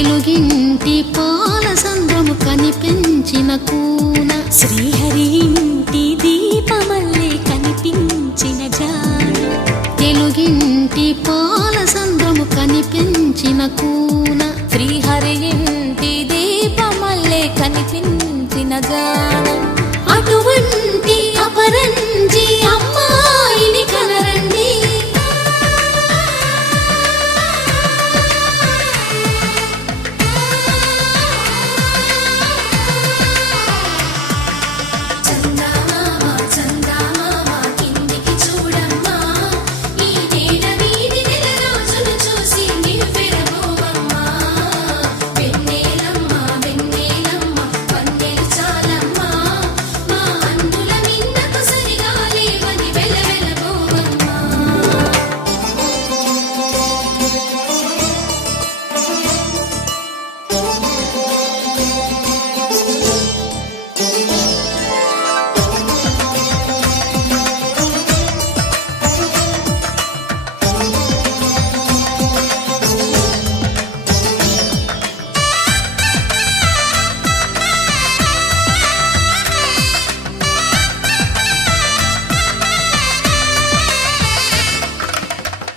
తెలుగింటి పాల సంద్రము కనిపించిన కూన శ్రీహరి ఇంటి దీపమల్లే కనిపించిన జాడ తెలుగింటి పాల సంద్రము కనిపించిన కూన శ్రీహరి ఇంటి దీపమల్లే కనిపించిన జాడ అటువంటి అపరంజి అమ్మాయిని కనరండి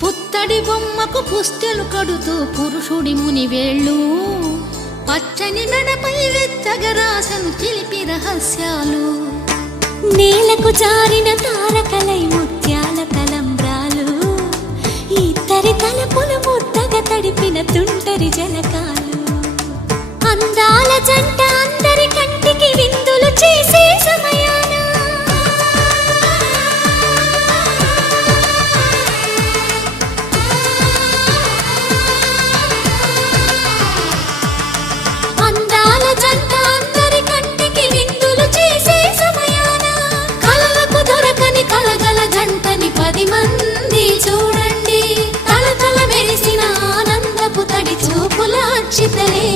పుత్తడి బొమ్మకు పుస్తెలు కడుతూ పురుషుడి ముని వేళ్ళు పచ్చని మెడపై వెచ్చగరాసను చిలిపి రహస్యాలు నేలకు జారిన తారకలై ముత్యాల తలంబ్రాలు ఇద్దరి తలపులు ముద్దగా తడిపిన తుంటరి జలకాలు అందాల జంట అందరి కంటికి విందులు చేసే సమయాన అందాల జంట అందరి కంటికి విందులు చేసే సమయాన కలలకు దొరకని కలగల జంటని 10 మంది చూడండి తల తల మెరిసిన ఆనందపు తడి చూపుల అచ్చితలే